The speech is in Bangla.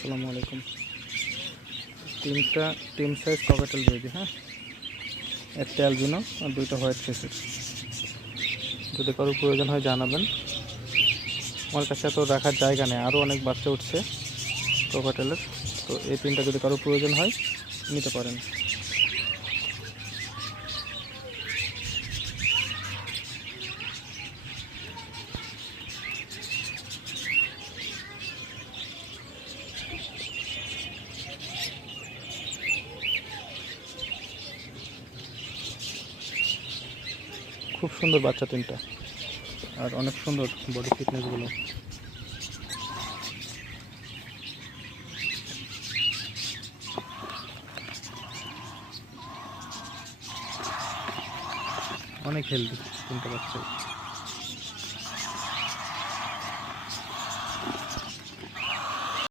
আসসালামু আলাইকুম। তিনটা টিম সাইজ ককাটেল বেবি, হ্যাঁ, একটা অ্যালবিনো আর দুইটা হোয়াইট ফেসের। যদি কারো প্রয়োজন হয় জানাবেন। আমার কাছে এত রাখার জায়গা নেই, আরও অনেক বাচ্চা উঠছে ককাটেলের। তো এই তিনটা যদি কারো প্রয়োজন হয় নিতে পারেন। খুব সুন্দর বাচ্চা তিনটা, আর অনেক সুন্দর বডি ফিটনেসগুলো। অনেক হেলদি তিনটা বাচ্চা।